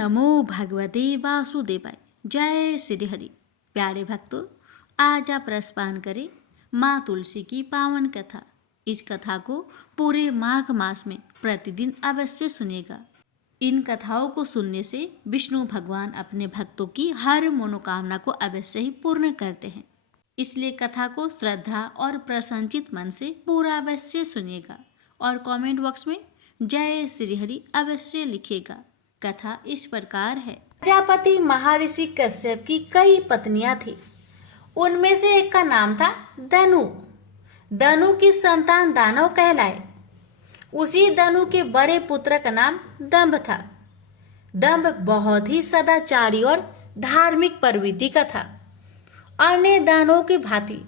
नमो भगवते वासुदेवाय। जय श्री हरि। प्यारे भक्तों, आज आप रसपान करें माँ तुलसी की पावन कथा। इस कथा को पूरे माघ मास में प्रतिदिन अवश्य सुनेगा। इन कथाओं को सुनने से विष्णु भगवान अपने भक्तों की हर मनोकामना को अवश्य ही पूर्ण करते हैं। इसलिए कथा को श्रद्धा और प्रसन्नचित मन से पूरा अवश्य सुनिएगा और कमेंट बॉक्स में जय श्री हरि अवश्य लिखिएगा। कथा इस प्रकार है। प्रजापति महर्षि कश्यप की कई पत्नियां थी। उनमें से एक का नाम था दनु। दनु की संतान दानव कहलाए। उसी दनु के बड़े पुत्र का नाम दंभ था। दंभ बहुत ही सदाचारी और धार्मिक प्रवृत्ति का था। अन्य दानवों की भांति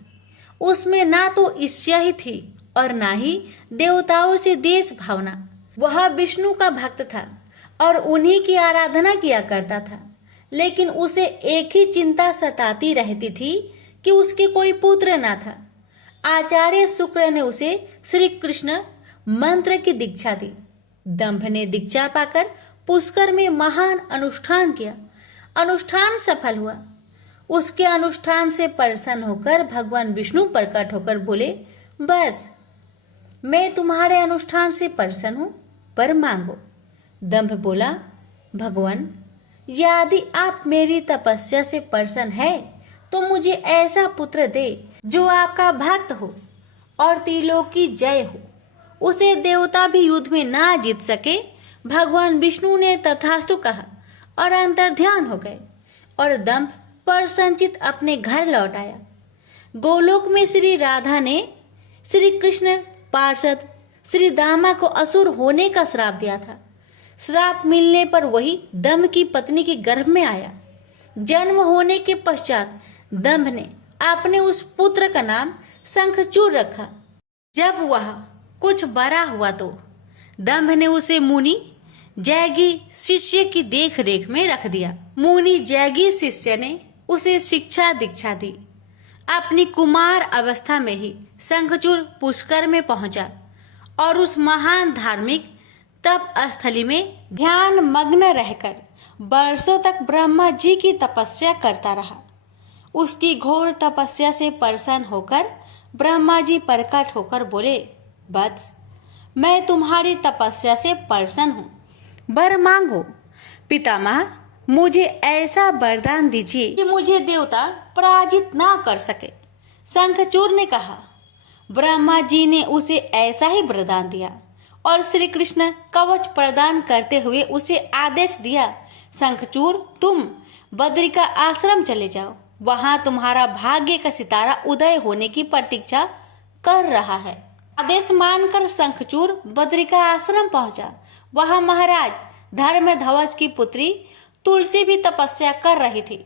उसमें ना तो ईर्ष्या ही थी और ना ही देवताओं से देश भावना। वह विष्णु का भक्त था और उन्हीं की आराधना किया करता था। लेकिन उसे एक ही चिंता सताती रहती थी कि उसके कोई पुत्र न था। आचार्य शुक्र ने उसे श्री कृष्ण मंत्र की दीक्षा दी। दंभ ने दीक्षा पाकर पुष्कर में महान अनुष्ठान किया। अनुष्ठान सफल हुआ। उसके अनुष्ठान से प्रसन्न होकर भगवान विष्णु प्रकट होकर बोले, बस मैं तुम्हारे अनुष्ठान से प्रसन्न हूं, पर मांगो। दंभ बोला, भगवान यदि आप मेरी तपस्या से प्रसन्न है तो मुझे ऐसा पुत्र दे जो आपका भक्त हो और त्रिलोक की जय हो। उसे देवता भी युद्ध में ना जीत सके। भगवान विष्णु ने तथास्तु कहा और अंतर्ध्यान हो गए और दंभ प्रसन्नचित अपने घर लौट आया। गोलोक में श्री राधा ने श्री कृष्ण पार्षद श्री दामा को असुर होने का श्राप दिया था। श्राप मिलने पर वही दंभ की पत्नी के गर्भ में आया। जन्म होने के पश्चात दंभ ने अपने उस पुत्र का नाम शंखचूड़ रखा। जब वह कुछ बड़ा हुआ तो दंभ ने उसे मुनि जैगी शिष्य की देख रेख में रख दिया। मुनि जैगी शिष्य ने उसे शिक्षा दीक्षा दी। अपनी कुमार अवस्था में ही शंखचूड़ पुष्कर में पहुंचा और उस महान धार्मिक तप स्थली में ध्यान मग्न रहकर वर्षों तक ब्रह्मा जी की तपस्या करता रहा। उसकी घोर तपस्या से प्रसन्न होकर ब्रह्मा जी प्रकट होकर बोले, वत्स मैं तुम्हारी तपस्या से प्रसन्न हूँ, वर मांगो। पितामह मुझे ऐसा वरदान दीजिए कि मुझे देवता पराजित ना कर सके। शंखचूड़ ने कहा। ब्रह्मा जी ने उसे ऐसा ही वरदान दिया और श्री कृष्ण कवच प्रदान करते हुए उसे आदेश दिया, शंखचूड़ तुम बद्रिका आश्रम चले जाओ। वहां तुम्हारा भाग्य का सितारा उदय होने की प्रतीक्षा कर रहा है। आदेश मानकर शंखचूड़ बद्रिका आश्रम पहुंचा। वहां महाराज धर्मध्वज की पुत्री तुलसी भी तपस्या कर रही थी।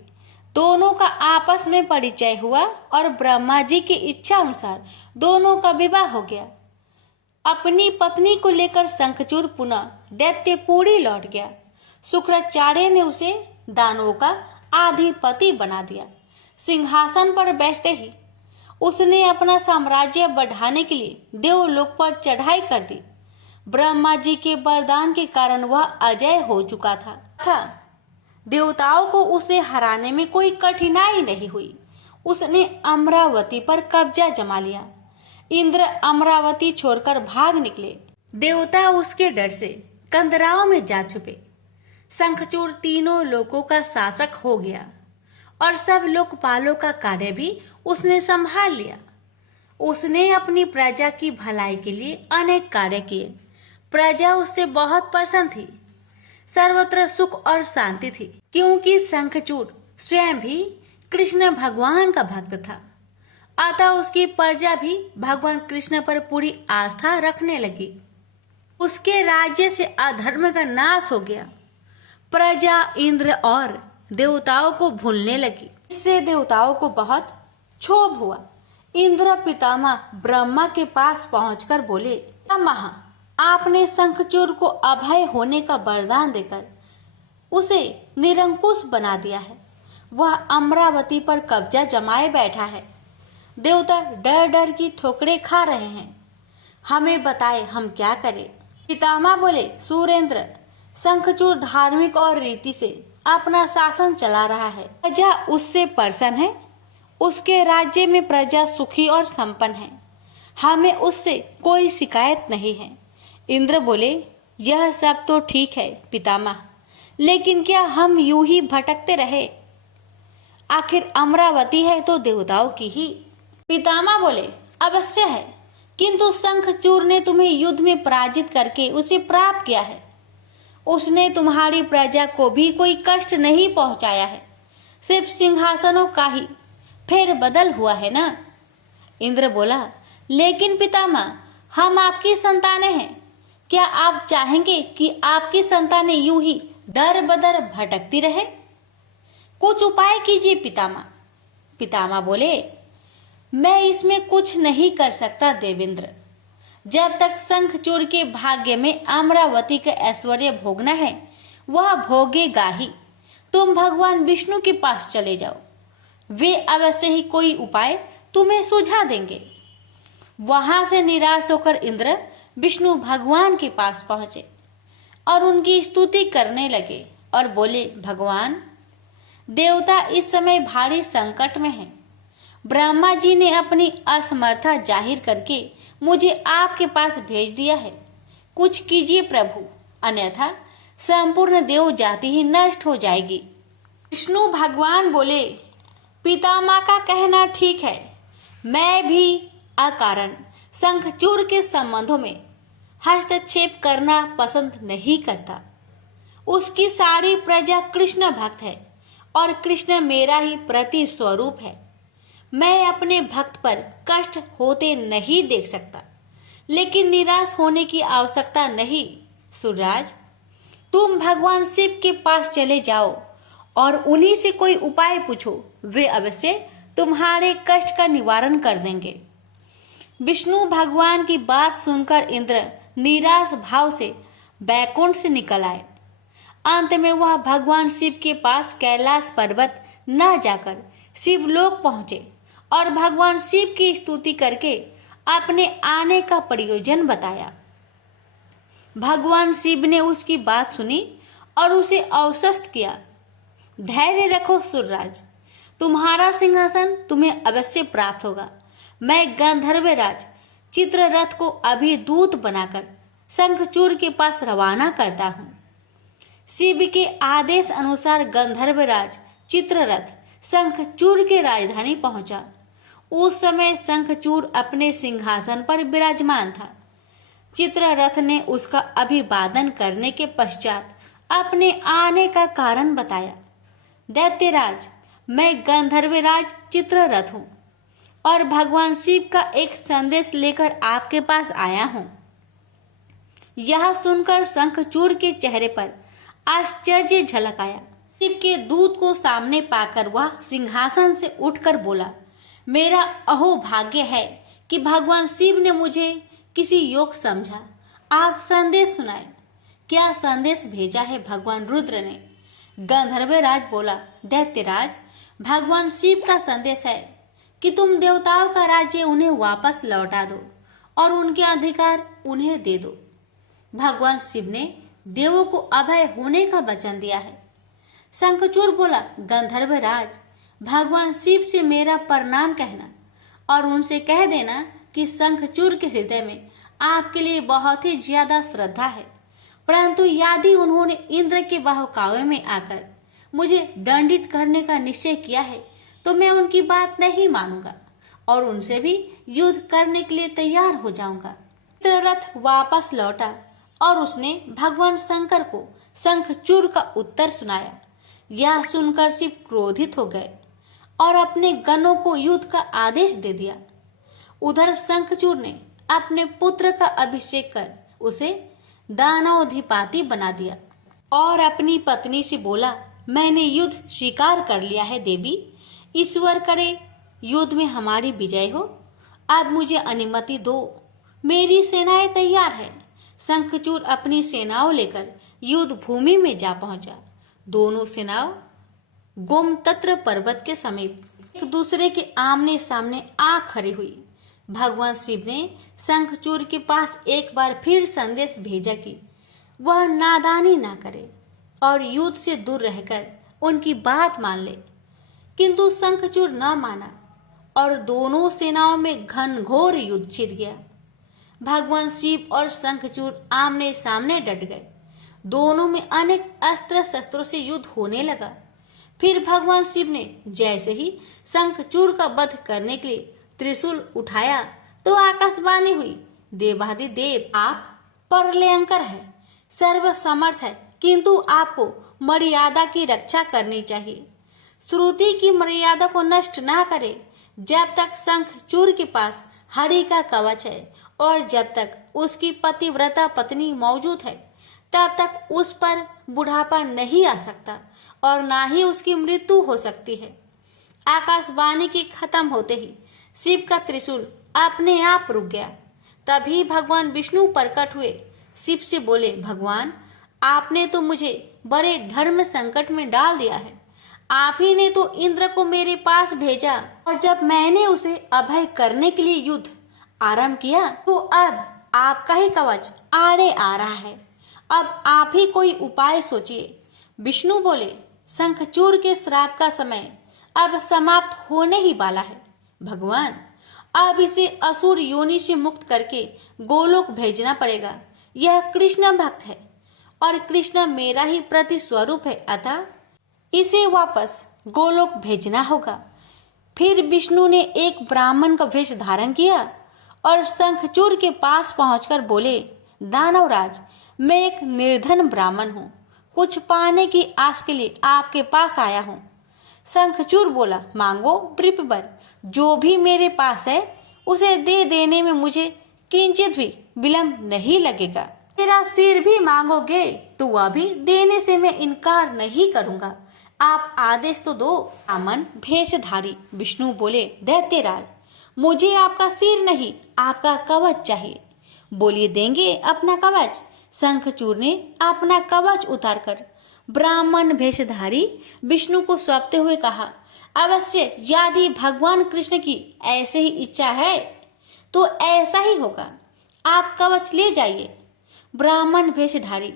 दोनों का आपस में परिचय हुआ और ब्रह्मा जी की इच्छा अनुसार दोनों का विवाह हो गया। अपनी पत्नी को लेकर शंखचूड़ पुनः दैत्यपुरी लौट गया। शुक्राचार्य ने उसे दानवों का अधिपति बना दिया। सिंहासन पर बैठते ही उसने अपना साम्राज्य बढ़ाने के लिए देवलोक पर चढ़ाई कर दी। ब्रह्मा जी के वरदान के कारण वह अजय हो चुका था। देवताओं को उसे हराने में कोई कठिनाई नहीं हुई। उसने अमरावती पर कब्जा जमा लिया। इंद्र अमरावती छोड़कर भाग निकले। देवता उसके डर से कंदराओं में जा छुपे। शंखचूड़ तीनों लोकों का शासक हो गया और सब लोकपालों का कार्य भी उसने संभाल लिया। उसने अपनी प्रजा की भलाई के लिए अनेक कार्य किए। प्रजा उससे बहुत प्रसन्न थी। सर्वत्र सुख और शांति थी, क्योंकि शंखचूड़ स्वयं भी कृष्ण भगवान का भक्त था। अतः उसकी प्रजा भी भगवान कृष्ण पर पूरी आस्था रखने लगी। उसके राज्य से अधर्म का नाश हो गया। प्रजा इंद्र और देवताओं को भूलने लगी। इससे देवताओं को बहुत क्षोभ हुआ। इंद्र पितामह ब्रह्मा के पास पहुंचकर बोले, पितामह आपने शंखचूड़ को अभय होने का वरदान देकर उसे निरंकुश बना दिया है। वह अमरावती पर कब्जा जमाए बैठा है। देवता डर डर की ठोकरें खा रहे हैं। हमें बताए हम क्या करें। पितामह बोले, सुरेंद्र शंखचूड़ धार्मिक और रीति से अपना शासन चला रहा है। प्रजा उससे प्रसन्न है, उसके राज्य में प्रजा सुखी और संपन्न है। हमें उससे कोई शिकायत नहीं है। इंद्र बोले, यह सब तो ठीक है पितामह, लेकिन क्या हम यूं ही भटकते रहे? आखिर अमरावती है तो देवताओं की ही। पितामह बोले, अवश्य है, किंतु शंखचूड़ ने तुम्हें युद्ध में पराजित करके उसे प्राप्त किया है। उसने तुम्हारी प्रजा को भी कोई कष्ट नहीं पहुंचाया है, सिर्फ सिंहासनों का ही फेर बदल हुआ है ना। इंद्र बोला, लेकिन पितामह, हम आपकी संतानें हैं। क्या आप चाहेंगे कि आपकी संतानें यूं ही दर बदर भटकती रहे? कुछ उपाय कीजिए पितामह। पितामह बोले, मैं इसमें कुछ नहीं कर सकता देवेंद्र। जब तक शंखचूड़ के भाग्य में अमरावती का ऐश्वर्य भोगना है, वह भोगेगा ही। तुम भगवान विष्णु के पास चले जाओ, वे अवश्य ही कोई उपाय तुम्हें सुझा देंगे। वहां से निराश होकर इंद्र विष्णु भगवान के पास पहुंचे और उनकी स्तुति करने लगे और बोले, भगवान, देवता इस समय भारी संकट में हैं। ब्रह्मा जी ने अपनी असमर्थता जाहिर करके मुझे आपके पास भेज दिया है। कुछ कीजिए प्रभु, अन्यथा संपूर्ण देव जाति ही नष्ट हो जाएगी। विष्णु भगवान बोले, पितामह का कहना ठीक है। मैं भी अकारण शंखचूड़ के संबंधों में हस्तक्षेप करना पसंद नहीं करता। उसकी सारी प्रजा कृष्ण भक्त है और कृष्ण मेरा ही प्रति स्वरूप है। मैं अपने भक्त पर कष्ट होते नहीं देख सकता, लेकिन निराश होने की आवश्यकता नहीं। सूर्यराज, तुम भगवान शिव के पास चले जाओ और उन्हीं से कोई उपाय पूछो, वे अवश्य तुम्हारे कष्ट का निवारण कर देंगे। विष्णु भगवान की बात सुनकर इंद्र निराश भाव से बैकुंठ से निकल आए। अंत में वह भगवान शिव के पास कैलाश पर्वत न जाकर शिवलोक पहुंचे और भगवान शिव की स्तुति करके अपने आने का प्रयोजन बताया। भगवान शिव ने उसकी बात सुनी और उसे आश्वस्त किया, धैर्य रखो सूर्यराज, तुम्हारा सिंहासन तुम्हें अवश्य प्राप्त होगा। मैं गंधर्वराज चित्ररथ को अभी दूत बनाकर शंखचूड़ के पास रवाना करता हूँ। शिव के आदेश अनुसार गंधर्वराज चित्ररथ शंखचूड़ के राजधानी पहुंचा। उस समय शंखचूड़ अपने सिंहासन पर विराजमान था। चित्ररथ ने उसका अभिवादन करने के पश्चात अपने आने का कारण बताया। दैत्यराज, मैं गंधर्वराज चित्ररथ हूँ और भगवान शिव का एक संदेश लेकर आपके पास आया हूँ। यह सुनकर शंखचूड़ के चेहरे पर आश्चर्य झलक आया। शिव के दूत को सामने पाकर वह सिंहासन से उठकर बोला, मेरा अहोभाग्य है कि भगवान शिव ने मुझे किसी योग समझा। आप संदेश सुनाए। क्या संदेश भेजा है भगवान रुद्र ने? गंधर्वराज बोला, दैत्यराज, भगवान शिव का संदेश है कि तुम देवताओं का राज्य उन्हें वापस लौटा दो और उनके अधिकार उन्हें दे दो। भगवान शिव ने देवों को अभय होने का वचन दिया है। शंखचूड़ बोला, गंधर्वराज, भगवान शिव से मेरा प्रणाम कहना और उनसे कह देना कि शंखचूड़ के हृदय में आपके लिए बहुत ही ज्यादा श्रद्धा है, परंतु यदि उन्होंने इंद्र के बहकावे में आकर मुझे दंडित करने का निश्चय किया है तो मैं उनकी बात नहीं मानूंगा और उनसे भी युद्ध करने के लिए तैयार हो जाऊंगा। चित्ररथ वापस लौटा और उसने भगवान शंकर को शंखचूड़ का उत्तर सुनाया। यह सुनकर शिव क्रोधित हो गए और अपने गणों को युद्ध का आदेश दे दिया। उधर शंखचूड़ ने अपने पुत्र का अभिषेक कर उसे दानवाधिपति बना दिया और अपनी पत्नी से बोला, मैंने युद्ध स्वीकार कर लिया है देवी, ईश्वर करे युद्ध में हमारी विजय हो। अब मुझे अनुमति दो, मेरी सेनाएं तैयार है। शंखचूड़ अपनी सेनाओं लेकर युद्ध भूमि में जा पहुंचा। दोनों सेनाओं गोमतत्र पर्वत के समीप एक दूसरे के आमने सामने आ खड़ी हुई। भगवान शिव ने शंखचूड़ के पास एक बार फिर संदेश भेजा कि वह नादानी ना करे और युद्ध से दूर रहकर उनकी बात मान ले। किंतु शंखचूड़ न माना और दोनों सेनाओं में घनघोर युद्ध छिड़ गया। भगवान शिव और शंखचूड़ आमने सामने डट गए। दोनों में अनेक अस्त्र शस्त्रों से युद्ध होने लगा। फिर भगवान शिव ने जैसे ही शंखचूड़ का वध करने के लिए त्रिशूल उठाया तो आकाशवाणी हुई, देवाधिदेव आप प्रलयंकर है, सर्वसमर्थ है, किंतु आपको मर्यादा की रक्षा करनी चाहिए। श्रुति की मर्यादा को नष्ट ना करे। जब तक शंखचूड़ के पास हरि का कवच है और जब तक उसकी पतिव्रता पत्नी मौजूद है तब तक उस पर बुढ़ापा नहीं आ सकता और ना ही उसकी मृत्यु हो सकती है। आकाशवाणी के खत्म होते ही शिव का त्रिशूल अपने आप रुक गया। तभी भगवान विष्णु प्रकट हुए। शिव से बोले, भगवान आपने तो मुझे बड़े धर्म संकट में डाल दिया है। आप ही ने तो इंद्र को मेरे पास भेजा और जब मैंने उसे अभय करने के लिए युद्ध आरंभ किया तो अब आपका ही कवच आड़े आ रहा है। अब आप ही कोई उपाय सोचिए। विष्णु बोले, शंखचूड़ के श्राप का समय अब समाप्त होने ही वाला है। भगवान अब इसे असुर योनि से मुक्त करके गोलोक भेजना पड़ेगा। यह कृष्ण भक्त है और कृष्ण मेरा ही प्रति स्वरूप है, अतः इसे वापस गोलोक भेजना होगा। फिर विष्णु ने एक ब्राह्मण का वेश धारण किया और शंखचूड़ के पास पहुंचकर बोले, दानवराज मैं एक निर्धन ब्राह्मण हूँ, कुछ पाने की आस के लिए आपके पास आया हूँ। शंखचूड़ बोला, मांगो वृषभवर, जो भी मेरे पास है उसे दे देने में मुझे किंचित भी विलंब नहीं लगेगा। मेरा सिर भी मांगोगे तो वह भी देने से मैं इनकार नहीं करूंगा। आप आदेश तो दो। ब्राह्मण भेषधारी विष्णु बोले, दैत्यराज मुझे आपका सिर नहीं आपका कवच चाहिए। बोलिए, देंगे अपना कवच। शंखचूड़ ने अपना कवच उतारकर ब्राह्मण भेषधारी विष्णु को सौंपते हुए कहा, अवश्य यदि भगवान कृष्ण की ऐसे ही इच्छा है तो ऐसा ही होगा। आप कवच ले जाइए। ब्राह्मण भेषधारी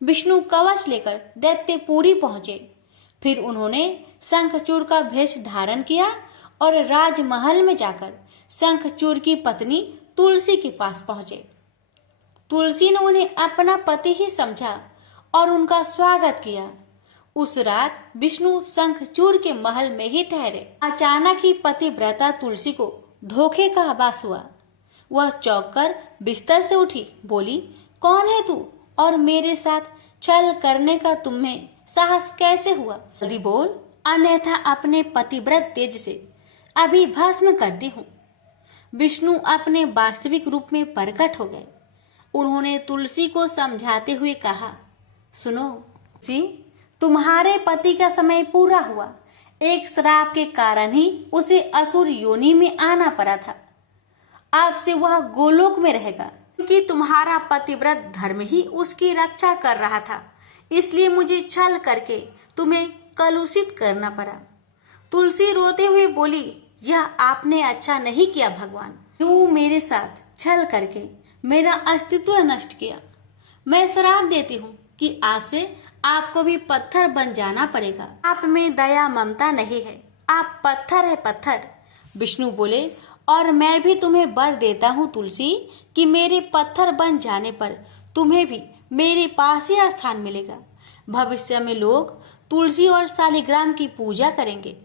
विष्णु कवच लेकर दैत्यपुरी पहुंचे। फिर उन्होंने शंखचूड़ का भेष धारण किया और राजमहल में जाकर शंखचूड़ की पत्नी तुलसी के पास पहुंचे। तुलसी ने उन्हें अपना पति ही समझा और उनका स्वागत किया। उस रात विष्णु शंखचूड़ के महल में ही ठहरे। अचानक ही पतिव्रता तुलसी को धोखे का आभास हुआ। वह चौंक कर बिस्तर से उठी, बोली, कौन है तू और मेरे साथ छल करने का तुम्हें साहस कैसे हुआ? जल्दी बोल, अन्यथा अपने पतिव्रत तेज से अभी भस्म करती हूँ। विष्णु अपने वास्तविक रूप में प्रकट हो गए। उन्होंने तुलसी को समझाते हुए कहा, सुनो जी, तुम्हारे पति का समय पूरा हुआ। एक श्राप के कारण ही उसे असुर योनि में आना पड़ा था। अब से वह गोलोक में रहेगा, क्योंकि तुम्हारा पतिव्रत धर्म ही उसकी रक्षा कर रहा था। इसलिए मुझे छल करके तुम्हें कलुषित करना पड़ा। तुलसी रोते हुए बोली, यह आपने अच्छा नहीं किया भगवान। क्यों मेरे साथ छल करके मेरा अस्तित्व नष्ट किया? मैं श्राप देती हूँ कि आज से आपको भी पत्थर बन जाना पड़ेगा। आप में दया ममता नहीं है, आप पत्थर है पत्थर। विष्णु बोले, और मैं भी तुम्हें वर देता हूँ तुलसी कि मेरे पत्थर बन जाने पर तुम्हें भी मेरे पास ही स्थान मिलेगा। भविष्य में लोग तुलसी और शालिग्राम की पूजा करेंगे।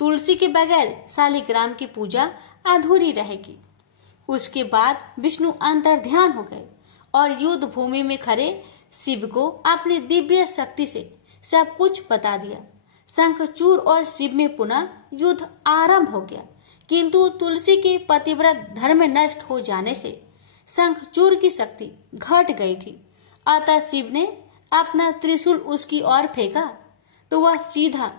तुलसी के बगैर शालिग्राम की पूजा अधूरी रहेगी। उसके बाद विष्णु अंतर्ध्यान हो गए और युद्ध भूमि में खड़े शिव को अपनी दिव्य शक्ति से सब कुछ बता दिया। शंखचूड़ और शिव में पुनः युद्ध आरंभ हो गया, किंतु तुलसी के पतिव्रत धर्म नष्ट हो जाने से शंखचूड़ की शक्ति घट गई थी। अतः शिव ने अपना त्रिशूल उसकी ओर फेंका तो वह सीधा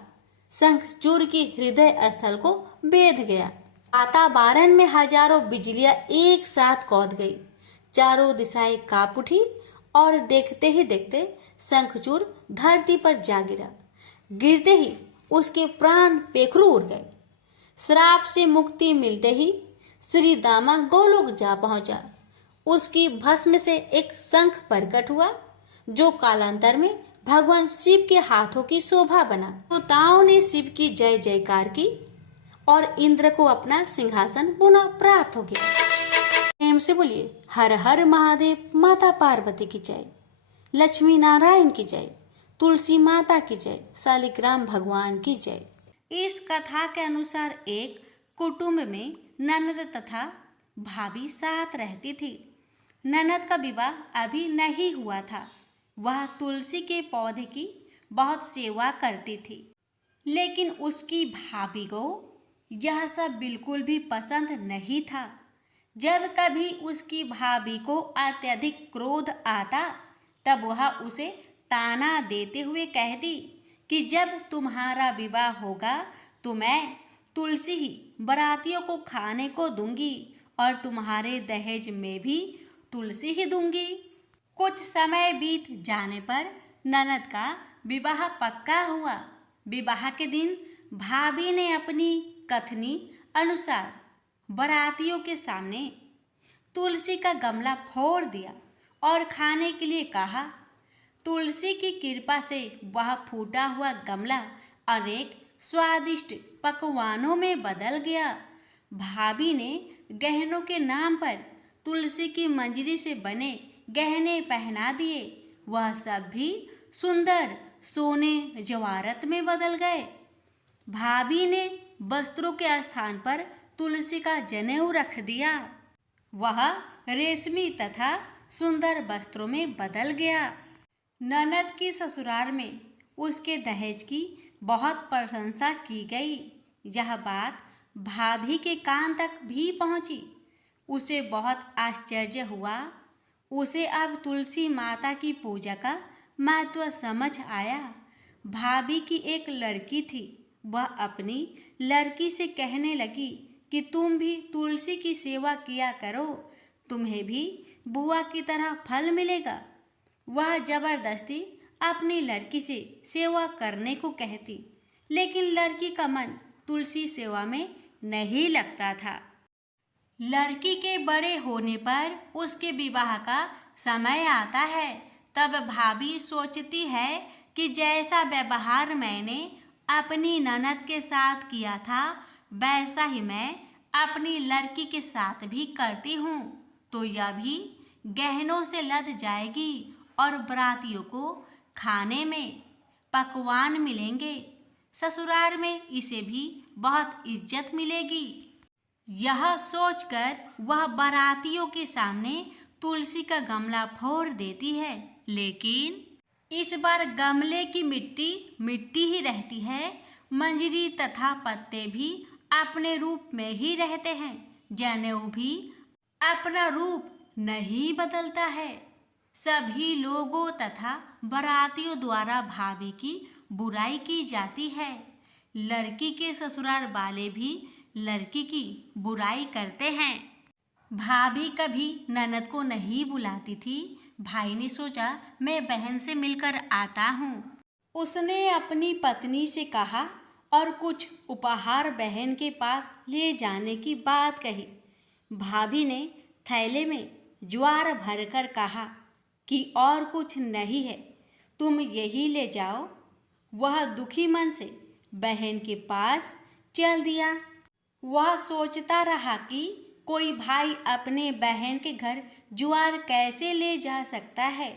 शंखचूड़ की हृदय स्थल को भेद गया। वातावरण में हजारों बिजलियां एक साथ कौंध गई। चारों दिशाएं कांप उठी और देखते ही देखते शंखचूड़ धरती पर जा गिरा। गिरते ही उसके प्राण पेखरू उड़ गए। श्राप से मुक्ति मिलते ही श्री दामा गोलोक जा पहुंचा। उसकी भस्म से एक शंख प्रकट हुआ जो कालांतर में भगवान शिव के हाथों की शोभा बना। देवताओं ने शिव की जय जयकार की और इंद्र को अपना सिंहासन पुनः प्राप्त हो गया। प्रेम से बोलिए हर हर महादेव, माता पार्वती की जय, लक्ष्मी नारायण की जय, तुलसी माता की जय, शालिग्राम भगवान की जय। इस कथा के अनुसार एक कुटुंब में ननद तथा भाभी साथ रहती थी। ननद का विवाह अभी नहीं हुआ था। वह तुलसी के पौधे की बहुत सेवा करती थी, लेकिन उसकी भाभी को यह सब बिल्कुल भी पसंद नहीं था। जब कभी उसकी भाभी को अत्यधिक क्रोध आता तब वह उसे ताना देते हुए कहती कि जब तुम्हारा विवाह होगा तो मैं तुलसी ही बारातियों को खाने को दूंगी और तुम्हारे दहेज में भी तुलसी ही दूंगी। कुछ समय बीत जाने पर ननद का विवाह पक्का हुआ। विवाह के दिन भाभी ने अपनी कथनी अनुसार बारातियों के सामने तुलसी का गमला फोड़ दिया और खाने के लिए कहा। तुलसी की कृपा से वह फूटा हुआ गमला अनेक स्वादिष्ट पकवानों में बदल गया। भाभी ने गहनों के नाम पर तुलसी की मंजरी से बने गहने पहना दिए। वह सब भी सुंदर सोने जवाहरत में बदल गए। भाभी ने वस्त्रों के स्थान पर तुलसी का जनेऊ रख दिया। वह रेशमी तथा सुंदर वस्त्रों में बदल गया। ननद की ससुराल में उसके दहेज की बहुत प्रशंसा की गई। यह बात भाभी के कान तक भी पहुंची। उसे बहुत आश्चर्य हुआ। उसे अब तुलसी माता की पूजा का महत्व समझ आया। भाभी की एक लड़की थी। वह अपनी लड़की से कहने लगी कि तुम भी तुलसी की सेवा किया करो, तुम्हें भी बुआ की तरह फल मिलेगा। वह जबरदस्ती अपनी लड़की से सेवा करने को कहती, लेकिन लड़की का मन तुलसी सेवा में नहीं लगता था। लड़की के बड़े होने पर उसके विवाह का समय आता है। तब भाभी सोचती है कि जैसा व्यवहार मैंने अपनी ननद के साथ किया था वैसा ही मैं अपनी लड़की के साथ भी करती हूँ, तो यह भी गहनों से लद जाएगी और बरातियों को खाने में पकवान मिलेंगे। ससुराल में इसे भी बहुत इज्जत मिलेगी। यह सोचकर वह बारातियों के सामने तुलसी का गमला फोड़ देती है, लेकिन इस बार गमले की मिट्टी मिट्टी ही रहती है। मंजरी तथा पत्ते भी अपने रूप में ही रहते हैं। जनेऊ भी अपना रूप नहीं बदलता है। सभी लोगों तथा बारातियों द्वारा भाभी की बुराई की जाती है। लड़की के ससुराल वाले भी लड़की की बुराई करते हैं। भाभी कभी ननद को नहीं बुलाती थी। भाई ने सोचा मैं बहन से मिलकर आता हूँ। उसने अपनी पत्नी से कहा और कुछ उपहार बहन के पास ले जाने की बात कही। भाभी ने थैले में ज्वार भरकर कहा कि और कुछ नहीं है, तुम यही ले जाओ। वह दुखी मन से बहन के पास चल दिया। वह सोचता रहा कि कोई भाई अपने बहन के घर ज्वार कैसे ले जा सकता है।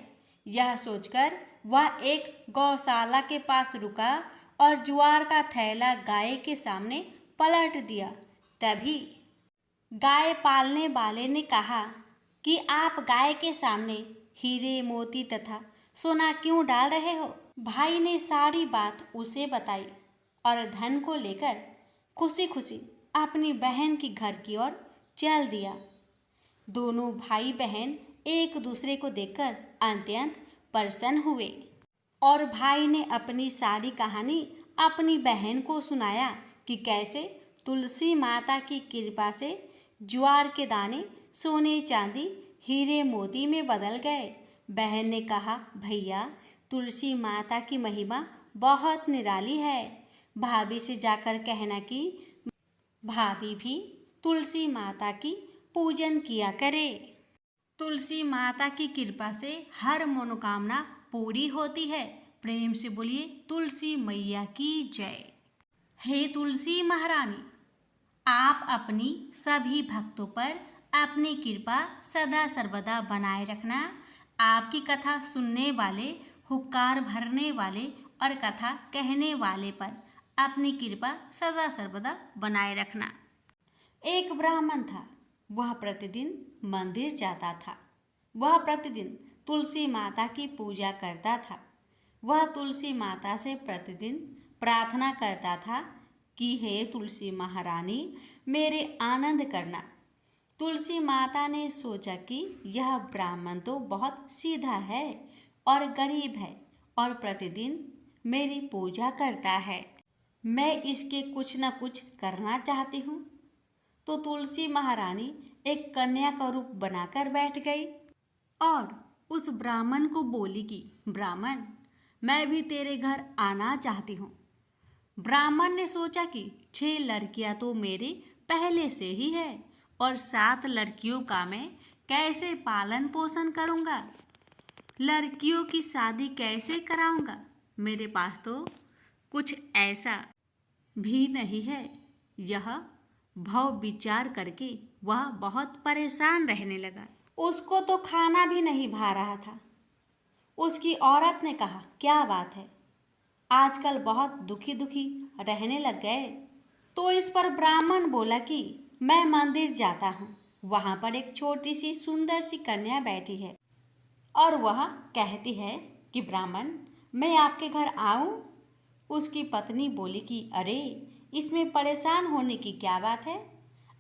यह सोचकर वह एक गौशाला के पास रुका और ज्वार का थैला गाय के सामने पलट दिया। तभी गाय पालने वाले ने कहा कि आप गाय के सामने हीरे मोती तथा सोना क्यों डाल रहे हो। भाई ने सारी बात उसे बताई और धन को लेकर खुशी खुशी अपनी बहन की घर की ओर चल दिया। दोनों भाई बहन एक दूसरे को देखकर अत्यंत प्रसन्न हुए और भाई ने अपनी सारी कहानी अपनी बहन को सुनाया कि कैसे तुलसी माता की कृपा से ज्वार के दाने सोने चांदी हीरे मोती में बदल गए। बहन ने कहा, भैया तुलसी माता की महिमा बहुत निराली है। भाभी से जाकर कहना कि भाभी भी तुलसी माता की पूजन किया करे। तुलसी माता की कृपा से हर मनोकामना पूरी होती है। प्रेम से बोलिए तुलसी मैया की जय। हे तुलसी महारानी, आप अपनी सभी भक्तों पर अपनी कृपा सदा सर्वदा बनाए रखना। आपकी कथा सुनने वाले, हुक्कार भरने वाले और कथा कहने वाले पर अपनी कृपा सदा सर्वदा बनाए रखना। एक ब्राह्मण था। वह प्रतिदिन मंदिर जाता था। वह प्रतिदिन तुलसी माता की पूजा करता था। वह तुलसी माता से प्रतिदिन प्रार्थना करता था कि हे तुलसी महारानी, मेरे आनंद करना। तुलसी माता ने सोचा कि यह ब्राह्मण तो बहुत सीधा है और गरीब है और प्रतिदिन मेरी पूजा करता है। मैं इसके कुछ न कुछ करना चाहती हूँ। तो तुलसी महारानी एक कन्या का रूप बनाकर बैठ गई और उस ब्राह्मण को बोली कि ब्राह्मण, मैं भी तेरे घर आना चाहती हूँ। ब्राह्मण ने सोचा कि 6 लड़कियां तो मेरे पहले से ही है और 7 लड़कियों का मैं कैसे पालन पोषण करूँगा, लड़कियों की शादी कैसे कराऊँगा, मेरे पास तो कुछ ऐसा भी नहीं है। यह भाव विचार करके वह बहुत परेशान रहने लगा। उसको तो खाना भी नहीं भा रहा था। उसकी औरत ने कहा, क्या बात है, आजकल बहुत दुखी दुखी रहने लग गए। तो इस पर ब्राह्मण बोला कि मैं मंदिर जाता हूँ, वहाँ पर एक छोटी सी सुंदर सी कन्या बैठी है और वह कहती है कि ब्राह्मण, मैं आपके घर आऊँ। उसकी पत्नी बोली कि अरे, इसमें परेशान होने की क्या बात है,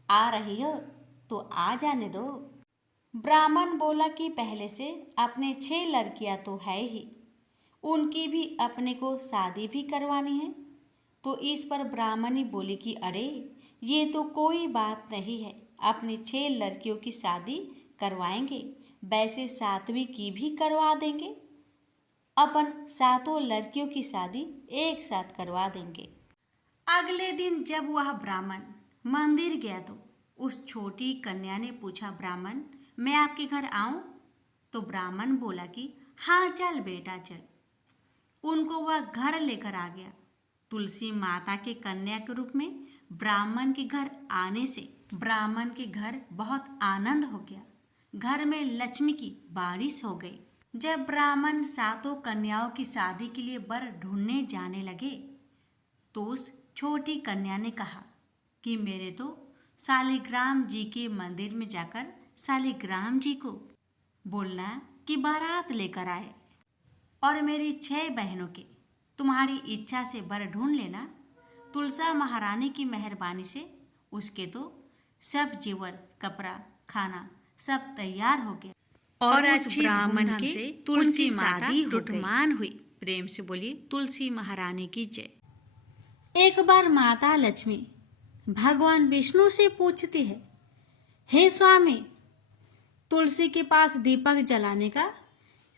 आ रही हो तो आ जाने दो। ब्राह्मण बोला कि पहले से अपने 6 लड़कियां तो है ही, उनकी भी अपने को शादी भी करवानी है। तो इस पर ब्राह्मणी बोली कि अरे, ये तो कोई बात नहीं है, अपनी 6 लड़कियों की शादी करवाएंगे, वैसे 7वीं की भी करवा देंगे। अपन 7 लड़कियों की शादी एक साथ करवा देंगे। अगले दिन जब वह ब्राह्मण मंदिर गया तो उस छोटी कन्या ने पूछा, ब्राह्मण, मैं आपके घर आऊं? तो ब्राह्मण बोला कि हाँ चल बेटा चल। उनको वह घर लेकर आ गया। तुलसी माता के कन्या के रूप में ब्राह्मण के घर आने से ब्राह्मण के घर बहुत आनंद हो गया। घर में लक्ष्मी की बारिश हो गई। जब ब्राह्मण 7 कन्याओं की शादी के लिए वर ढूंढने जाने लगे तो उस छोटी कन्या ने कहा कि मेरे तो शालिग्राम जी के मंदिर में जाकर शालिग्राम जी को बोलना कि बारात लेकर आए और मेरी 6 बहनों के तुम्हारी इच्छा से वर ढूंढ लेना। तुलसा महारानी की मेहरबानी से उसके तो सब जेवर, कपड़ा, खाना सब तैयार हो गया और उस ब्राह्मण के तुलसी माता टुटमान हुई। प्रेम से बोलिए तुलसी महारानी की जय। एक बार माता लक्ष्मी भगवान विष्णु से पूछती है, हे स्वामी, तुलसी के पास दीपक जलाने का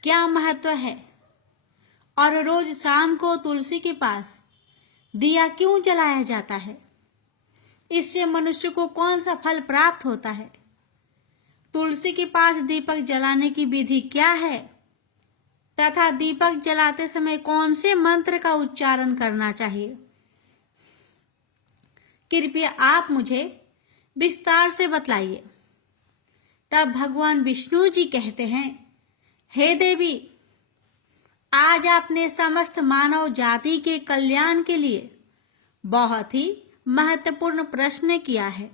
क्या महत्व है और रोज शाम को तुलसी के पास दिया क्यों जलाया जाता है? इससे मनुष्य को कौन सा फल प्राप्त होता है? तुलसी के पास दीपक जलाने की विधि क्या है तथा दीपक जलाते समय कौन से मंत्र का उच्चारण करना चाहिए? कृपया आप मुझे विस्तार से बतलाइए। तब भगवान विष्णु जी कहते हैं, हे देवी, आज आपने समस्त मानव जाति के कल्याण के लिए बहुत ही महत्वपूर्ण प्रश्न किया है।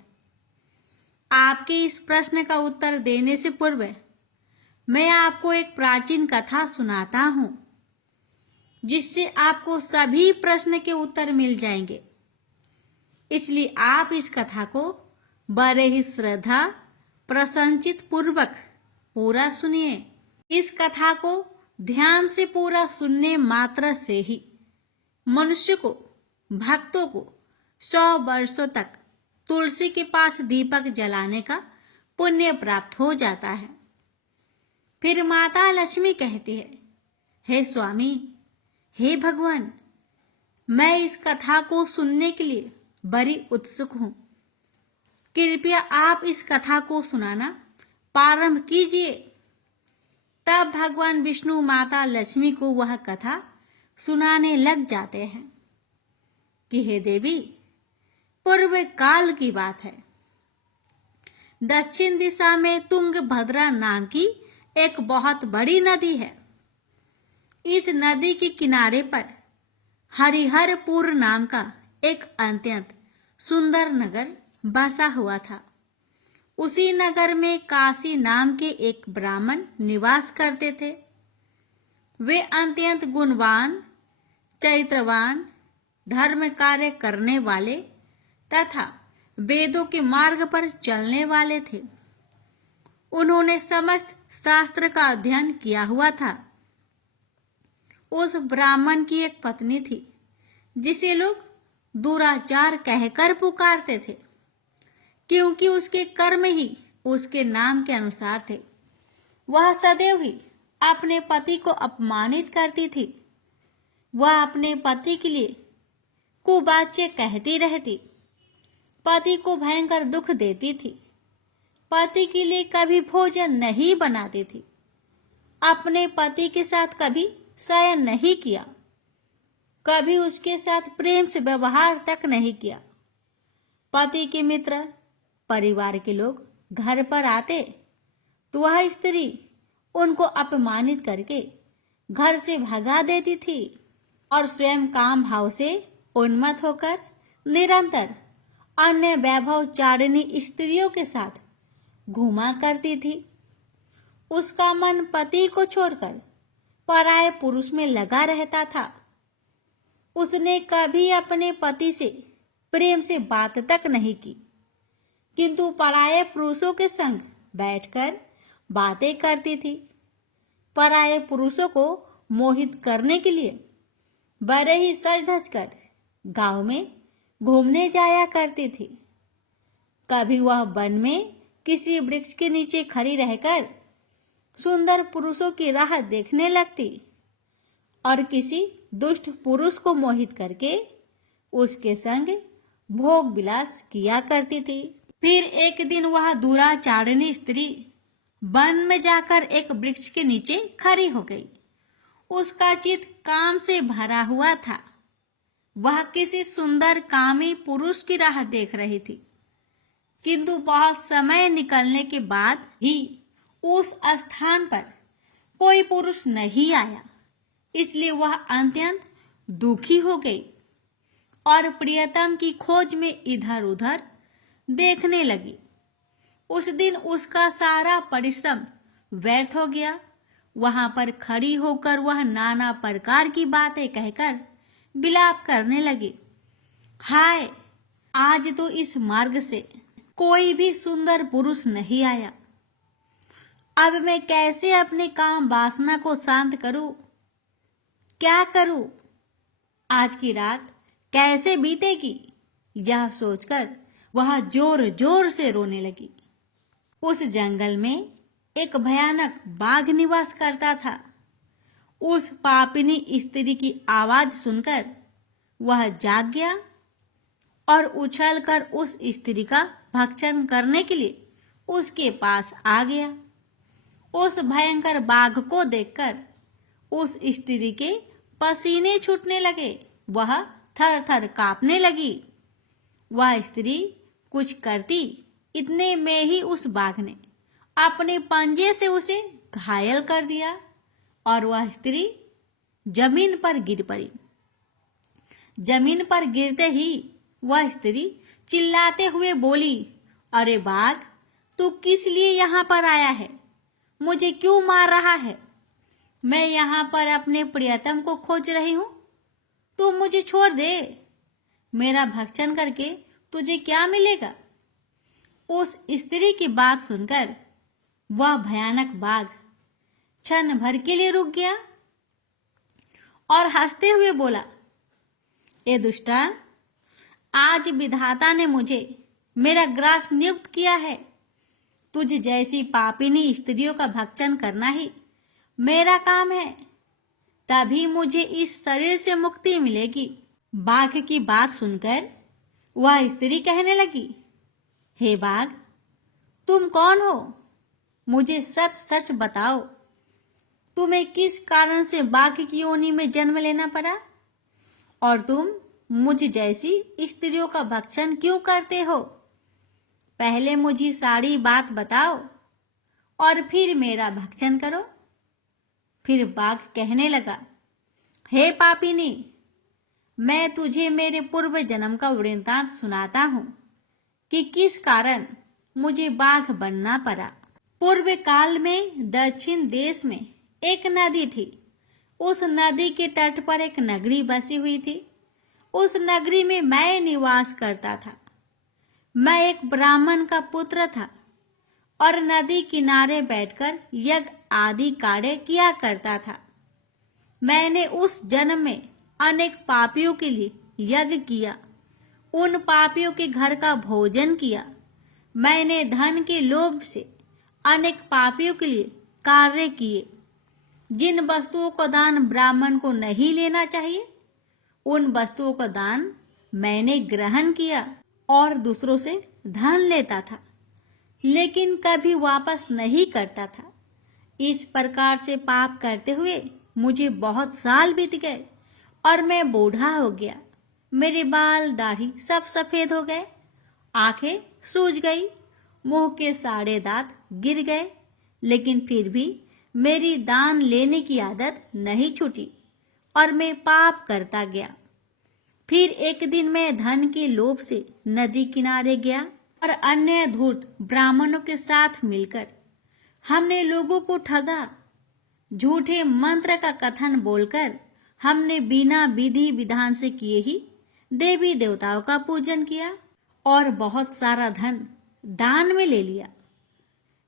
आपके इस प्रश्न का उत्तर देने से पूर्व मैं आपको एक प्राचीन कथा सुनाता हूं, जिससे आपको सभी प्रश्न के उत्तर मिल जाएंगे। इसलिए आप इस कथा को बड़े ही श्रद्धा प्रसन्नचित पूर्वक पूरा सुनिए। इस कथा को ध्यान से पूरा सुनने मात्र से ही मनुष्य को, भक्तों को 100 वर्षों तक तुलसी के पास दीपक जलाने का पुण्य प्राप्त हो जाता है। फिर माता लक्ष्मी कहती है, हे स्वामी, हे भगवान, मैं इस कथा को सुनने के लिए बड़ी उत्सुक हूं। कृपया आप इस कथा को सुनाना प्रारंभ कीजिए। तब भगवान विष्णु माता लक्ष्मी को वह कथा सुनाने लग जाते हैं कि हे देवी, पूर्व काल की बात है। दक्षिण दिशा में तुंगभद्रा नाम की एक बहुत बड़ी नदी है। इस नदी के किनारे पर हरिहरपुर नाम का एक अत्यंत सुंदर नगर बसा हुआ था। उसी नगर में काशी नाम के एक ब्राह्मण निवास करते थे। वे अत्यंत गुणवान, चरित्रवान, धर्म कार्य करने वाले तथा वेदों के मार्ग पर चलने वाले थे। उन्होंने समस्त शास्त्र का अध्ययन किया हुआ था। उस ब्राह्मण की एक पत्नी थी जिसे लोग दुराचार कहकर पुकारते थे, क्योंकि उसके कर्म ही उसके नाम के अनुसार थे। वह सदैव ही अपने पति को अपमानित करती थी। वह अपने पति के लिए कुबाचे कहती रहती, पति को भयंकर दुख देती थी, पति के लिए कभी भोजन नहीं बनाती थी, अपने पति के साथ कभी शयन नहीं किया, कभी उसके साथ प्रेम से व्यवहार तक नहीं किया। पति के मित्र, परिवार के लोग घर पर आते तो वह स्त्री उनको अपमानित करके घर से भगा देती थी और स्वयं काम भाव से उन्मत्त होकर निरंतर अन्य वैभव चारिणी स्त्रियों के साथ घूमा करती थी। उसका मन पति को छोड़कर पराये पुरुष में लगा रहता था। उसने कभी अपने पति से प्रेम से बात तक नहीं की, किंतु पराये पुरुषों के संग बैठकर बातें करती थी। पराये पुरुषों को मोहित करने के लिए बड़े ही सज धज कर गांव में घूमने जाया करती थी। कभी वह वन में किसी वृक्ष के नीचे खड़ी रहकर सुंदर पुरुषों की राह देखने लगती और किसी दुष्ट पुरुष को मोहित करके उसके संग भोग विलास किया करती थी। फिर एक दिन वह दुराचारिणी स्त्री वन में जाकर एक वृक्ष के नीचे खड़ी हो गई। उसका चित्त काम से भरा हुआ था। वह किसी सुंदर कामी पुरुष की राह देख रही थी, किंतु बहुत समय निकलने के बाद ही उस स्थान पर कोई पुरुष नहीं आया। इसलिए वह अत्यंत दुखी हो गई और प्रियतम की खोज में इधर उधर देखने लगी। उस दिन उसका सारा परिश्रम व्यर्थ हो गया। वहां पर खड़ी होकर वह नाना प्रकार की बातें कहकर विलाप करने लगी। हाय, आज तो इस मार्ग से कोई भी सुंदर पुरुष नहीं आया। अब मैं कैसे अपने काम वासना को शांत करूं? क्या करूं? आज की रात कैसे बीतेगी? यह सोचकर वह जोर जोर से रोने लगी। उस जंगल में एक भयानक बाघ निवास करता था। उस पापिनी स्त्री की आवाज सुनकर वह जाग गया और उछलकर उस स्त्री का भक्षण करने के लिए उसके पास आ गया। उस भयंकर बाघ को देखकर उस स्त्री के पसीने छूटने लगे। वह थर थर कांपने लगी। वह स्त्री कुछ करती, इतने में ही उस बाघ ने अपने पंजे से उसे घायल कर दिया और वह स्त्री जमीन पर गिर पड़ी। जमीन पर गिरते ही वह स्त्री चिल्लाते हुए बोली, अरे बाघ, तू किस लिए यहाँ पर आया है? मुझे क्यों मार रहा है? मैं यहाँ पर अपने प्रियतम को खोज रही हूँ। तू मुझे छोड़ दे। मेरा भक्षण करके तुझे क्या मिलेगा? उस स्त्री की बात सुनकर वह भयानक बाघ क्षण भर के लिए रुक गया और हंसते हुए बोला, ए दुष्टा, आज विधाता ने मुझे मेरा ग्रास नियुक्त किया है। तुझ जैसी पापिनी स्त्रियों का भक्षण करना ही मेरा काम है। तभी मुझे इस शरीर से मुक्ति मिलेगी। बाघ की बात सुनकर वह स्त्री कहने लगी, हे बाघ, तुम कौन हो? मुझे सच सच बताओ। तुम्हें किस कारण से बाघ की योनि में जन्म लेना पड़ा और तुम मुझ जैसी स्त्रियों का भक्षण क्यों करते हो? पहले मुझे सारी बात बताओ और फिर मेरा भक्षण करो। फिर बाघ कहने लगा, हे पापिनी, मैं तुझे मेरे पूर्व जन्म का वृत्तांत सुनाता हूँ कि किस कारण मुझे बाघ बनना पड़ा। पूर्व काल में दक्षिण देश में एक नदी थी। उस नदी के तट पर एक नगरी बसी हुई थी। उस नगरी में मैं निवास करता था। मैं एक ब्राह्मण का पुत्र था और नदी किनारे बैठकर यज्ञ आदि कार्य किया करता था। मैंने उस जन्म में अनेक पापियों के लिए यज्ञ किया, उन पापियों के घर का भोजन किया। मैंने धन के लोभ से अनेक पापियों के लिए कार्य किए। जिन वस्तुओं का दान ब्राह्मण को नहीं लेना चाहिए, उन वस्तुओं का दान मैंने ग्रहण किया और दूसरों से धन लेता था, लेकिन कभी वापस नहीं करता था। इस प्रकार से पाप करते हुए मुझे बहुत साल बीत गए और मैं बूढ़ा हो गया। मेरे बाल दाढ़ी सब सफेद हो गए, आंखें सूज गई, मुंह के सारे दांत गिर गए, लेकिन फिर भी मेरी दान लेने की आदत नहीं छूटी और मैं पाप करता गया। फिर एक दिन मैं धन के लोभ से नदी किनारे गया और अन्य धूर्त ब्राह्मणों के साथ मिलकर हमने लोगों को ठगा। झूठे मंत्र का कथन बोलकर हमने बिना विधि विधान से किए ही देवी देवताओं का पूजन किया और बहुत सारा धन दान में ले लिया।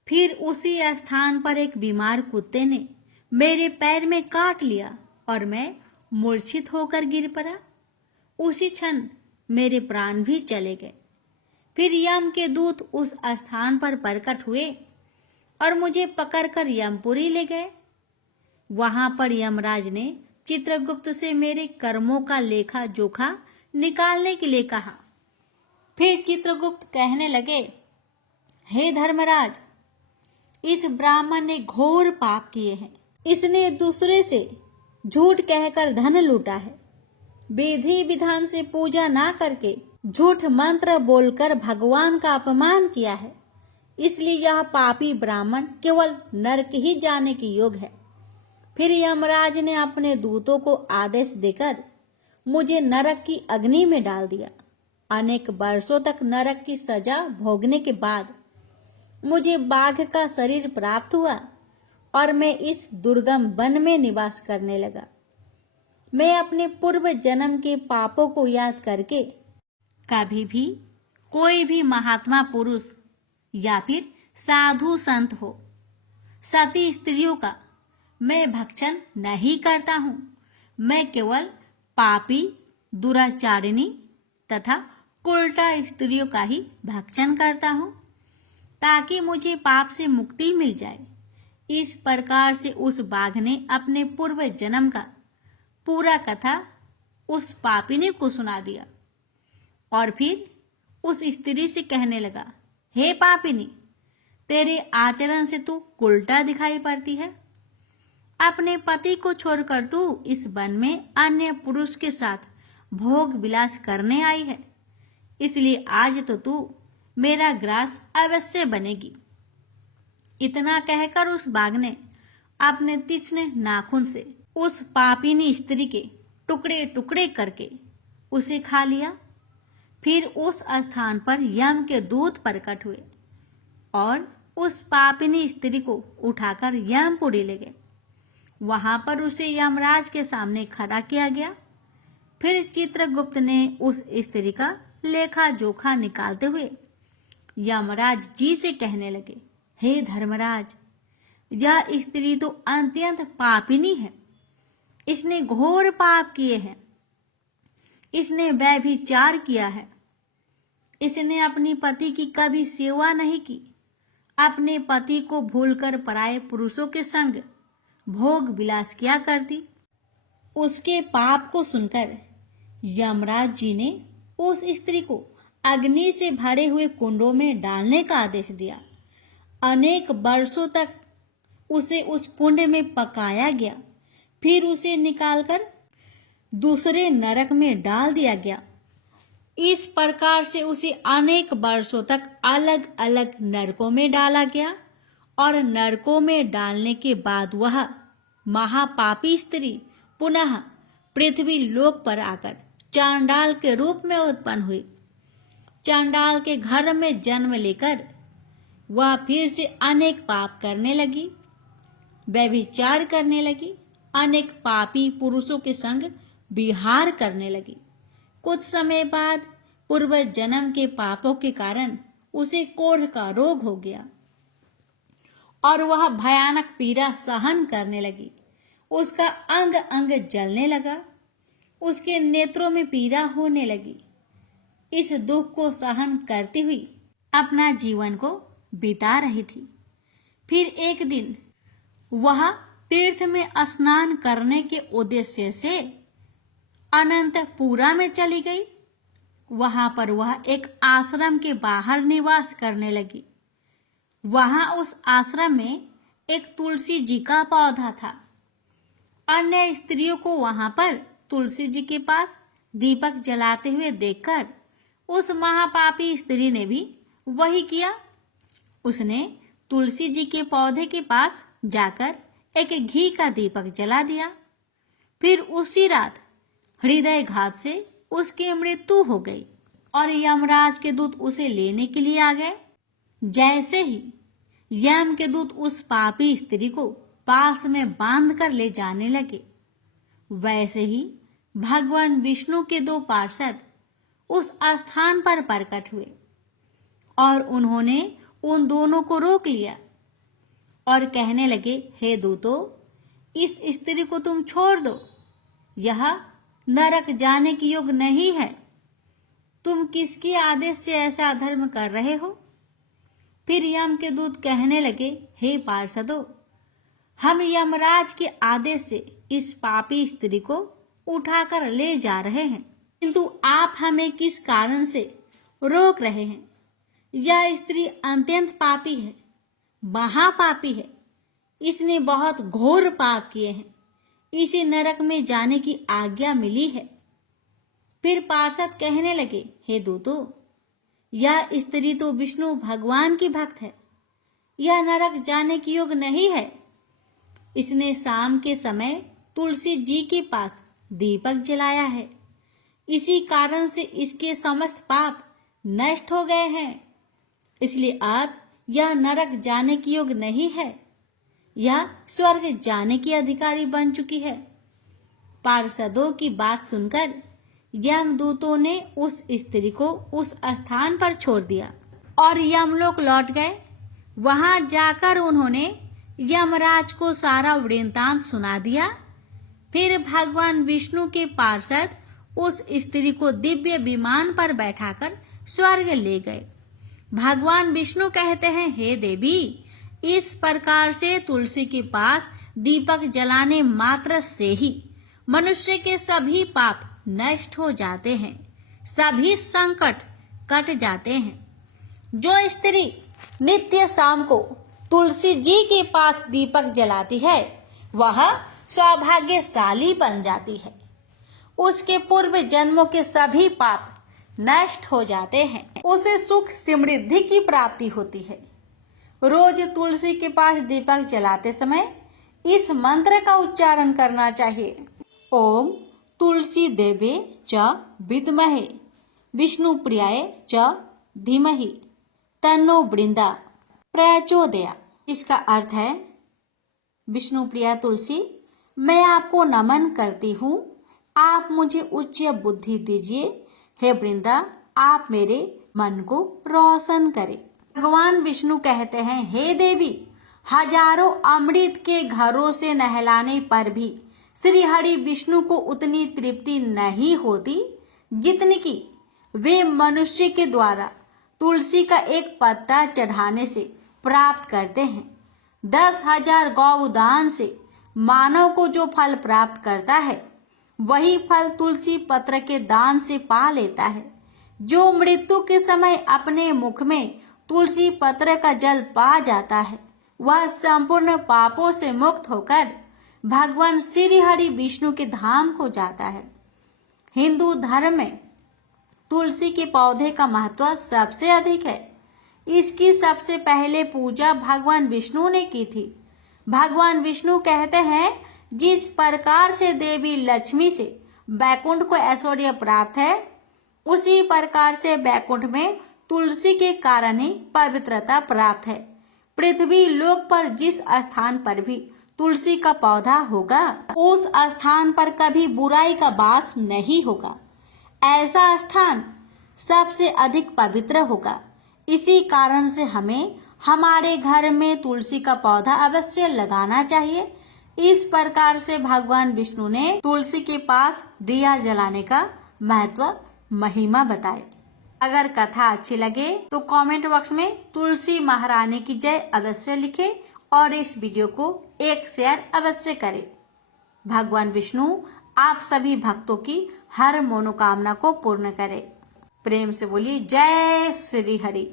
फिर उसी स्थान पर एक बीमार कुत्ते ने मेरे पैर में काट लिया और मैं मूर्छित होकर गिर पड़ा। उसी क्षण मेरे प्राण भी चले गए। फिर यम के दूत उस स्थान पर प्रकट हुए और मुझे पकड़कर यमपुरी ले गए। वहां पर यमराज ने चित्रगुप्त से मेरे कर्मों का लेखा जोखा निकालने के लिए कहा। फिर चित्रगुप्त कहने लगे, हे धर्मराज, इस ब्राह्मण ने घोर पाप किए हैं। इसने दूसरे से झूठ कहकर धन लूटा है। विधि विधान से पूजा ना करके झूठ मंत्र बोलकर भगवान का अपमान किया है। इसलिए यह पापी ब्राह्मण केवल नरक ही जाने के योग्य है। फिर यमराज ने अपने दूतों को आदेश देकर मुझे नरक की अग्नि में डाल दिया। अनेक वर्षों तक नरक की सजा भोगने के बाद मुझे बाघ का शरीर प्राप्त हुआ और मैं इस दुर्गम वन में निवास करने लगा। मैं अपने पूर्व जन्म के पापों को याद करके कभी भी कोई भी महात्मा पुरुष या फिर साधु संत हो, सती स्त्रियों का मैं भक्षण नहीं करता हूँ। मैं केवल पापी, दुराचारिणी तथा उल्टा स्त्रियों का ही भक्षण करता हूँ ताकि मुझे पाप से मुक्ति मिल जाए। इस प्रकार से उस बाघ ने अपने पूर्व जन्म का पूरा कथा उस पापिनी को सुना दिया और फिर उस स्त्री से कहने लगा, हे पापिनी, तेरे आचरण से तू उल्टा दिखाई पड़ती है। अपने पति को छोड़कर तू इस वन में अन्य पुरुष के साथ भोग विलास करने आई है, इसलिए आज तो तू मेरा ग्रास अवश्य बनेगी। इतना कहकर उस बाघ ने अपने तीक्ष्ण नाखून से उस पापिनी स्त्री के टुकड़े टुकड़े करके उसे खा लिया। फिर उस स्थान पर यम के दूत प्रकट हुए और उस पापिनी स्त्री को उठाकर यमपुरी ले गए। वहां पर उसे यमराज के सामने खड़ा किया गया। फिर चित्रगुप्त ने उस स्त्री का लेखा जोखा निकालते हुए यमराज जी से कहने लगे, हे धर्मराज, यह स्त्री तो अत्यंत पापिनी है। इसने घोर पाप किए हैं। इसने व्यभिचार किया है। इसने अपनी पति की कभी सेवा नहीं की। अपने पति को भूलकर पराये पुरुषों के संग भोग विलास किया करती। उसके पाप को सुनकर यमराज जी ने उस स्त्री को अग्नि से भरे हुए कुंडों में डालने का आदेश दिया। अनेक वर्षों तक उसे उस कुंड में पकाया गया, फिर उसे निकालकर दूसरे नरक में डाल दिया गया। इस प्रकार से उसे अनेक वर्षों तक अलग अलग नरकों में डाला गया और नरकों में डालने के बाद वह महापापी स्त्री पुनः पृथ्वी लोक पर आकर चांडाल के रूप में उत्पन्न हुई। चांडाल के घर में जन्म लेकर वह फिर से अनेक पाप करने लगी, व्यभिचार करने लगी, अनेक पापी पुरुषों के संग विहार करने लगी। कुछ समय बाद पूर्व जन्म के पापों के कारण उसे कोढ़ का रोग हो गया और वह भयानक पीड़ा सहन करने लगी। उसका अंग अंग जलने लगा, उसके नेत्रों में पीड़ा होने लगी। इस दुख को सहन करती हुई अपना जीवन को बिता रही थी। फिर एक दिन वह तीर्थ में स्नान करने के उद्देश्य से अनंतपुरा में चली गई। वहां पर वह एक आश्रम के बाहर निवास करने लगी। वहां उस आश्रम में एक तुलसी जी का पौधा था। अन्य स्त्रियों को वहां पर तुलसी जी के पास दीपक जलाते हुए देखकर उस महापापी स्त्री ने भी वही किया। उसने तुलसी जी के पौधे के पास जाकर एक घी का दीपक जला दिया। फिर उसी रात हृदयघात से उसकी मृत्यु हो गई और यमराज के दूत उसे लेने के लिए आ गए। जैसे ही यम के दूत उस पापी स्त्री को पास में बांध कर ले जाने लगे, वैसे ही भगवान विष्णु के दो पार्षद उस स्थान पर प्रकट हुए और उन्होंने उन दोनों को रोक लिया और कहने लगे, हे दूतों, इस स्त्री को तुम छोड़ दो, यह नरक जाने की योग्य नहीं है। तुम किसके आदेश से ऐसा अधर्म कर रहे हो? फिर यम के दूत कहने लगे, हे पार्षदों, हम यमराज के आदेश से इस पापी स्त्री को उठाकर ले जा रहे हैं, किंतु आप हमें किस कारण से रोक रहे हैं? यह स्त्री अत्यंत पापी है, महापापी है। इसने बहुत घोर पाप किए हैं, इसे नरक में जाने की आज्ञा मिली है। फिर पार्षद कहने लगे, हे दूतों, यह स्त्री तो विष्णु भगवान की भक्त है, यह नरक जाने की योग्य नहीं है। इसने शाम के समय तुलसी जी के पास दीपक जलाया है, इसी कारण से इसके समस्त पाप नष्ट हो गए हैं। इसलिए अब यह नरक जाने की योग्य नहीं है, यह स्वर्ग जाने की अधिकारी बन चुकी है। पार्षदों की बात सुनकर यमदूतों ने उस स्त्री को उस स्थान पर छोड़ दिया और यमलोक लौट गए। वहां जाकर उन्होंने यमराज को सारा वृत्तांत सुना दिया। फिर भगवान विष्णु के पार्षद उस स्त्री को दिव्य विमान पर बैठाकर स्वर्ग ले गए। भगवान विष्णु कहते हैं, हे देवी, इस प्रकार से तुलसी के पास दीपक जलाने मात्र से ही मनुष्य के सभी पाप नष्ट हो जाते हैं, सभी संकट कट जाते हैं। जो स्त्री नित्य शाम को तुलसी जी के पास दीपक जलाती है, वह सौभाग्यशाली बन जाती है। उसके पूर्व जन्मों के सभी पाप नष्ट हो जाते हैं, उसे सुख समृद्धि की प्राप्ति होती है। रोज तुलसी के पास दीपक जलाते समय इस मंत्र का उच्चारण करना चाहिए। ओम तुलसी देवे च विद्महे विष्णु प्रियाय च धीमहि तन्नो वृंदा प्रचोदया। इसका अर्थ है, विष्णु प्रिया तुलसी, मैं आपको नमन करती हूँ, आप मुझे उच्च बुद्धि दीजिए। हे वृंदा, आप मेरे मन को रोशन करें। भगवान विष्णु कहते हैं, हे देवी, हजारों अमृत के घरों से नहलाने पर भी श्री हरि विष्णु को उतनी तृप्ति नहीं होती जितनी कि वे मनुष्य के द्वारा तुलसी का एक पत्ता चढ़ाने से प्राप्त करते हैं। 10,000 गौदान से मानव को जो फल प्राप्त करता है, वही फल तुलसी पत्र के दान से पा लेता है। जो मृत्यु के समय अपने मुख में तुलसी पत्र का जल पा जाता है, वह संपूर्ण पापों से मुक्त होकर भगवान श्री हरि विष्णु के धाम को जाता है। हिंदू धर्म में तुलसी के पौधे का महत्व सबसे अधिक है। इसकी सबसे पहले पूजा भगवान विष्णु ने की थी। भगवान विष्णु कहते हैं, जिस प्रकार से देवी लक्ष्मी से बैकुंठ को ऐश्वर्य प्राप्त है, उसी प्रकार से बैकुंठ में तुलसी के कारण ही पवित्रता प्राप्त है। पृथ्वी लोक पर जिस स्थान पर भी तुलसी का पौधा होगा, उस स्थान पर कभी बुराई का वास नहीं होगा। ऐसा स्थान सबसे अधिक पवित्र होगा। इसी कारण से हमें हमारे घर में तुलसी का पौधा अवश्य लगाना चाहिए। इस प्रकार से भगवान विष्णु ने तुलसी के पास दिया जलाने का महत्व, महिमा बताए। अगर कथा अच्छी लगे तो कमेंट बॉक्स में तुलसी महारानी की जय अवश्य लिखें और इस वीडियो को एक शेयर अवश्य करें। भगवान विष्णु आप सभी भक्तों की हर मनोकामना को पूर्ण करे। प्रेम से बोलिए जय श्री हरि।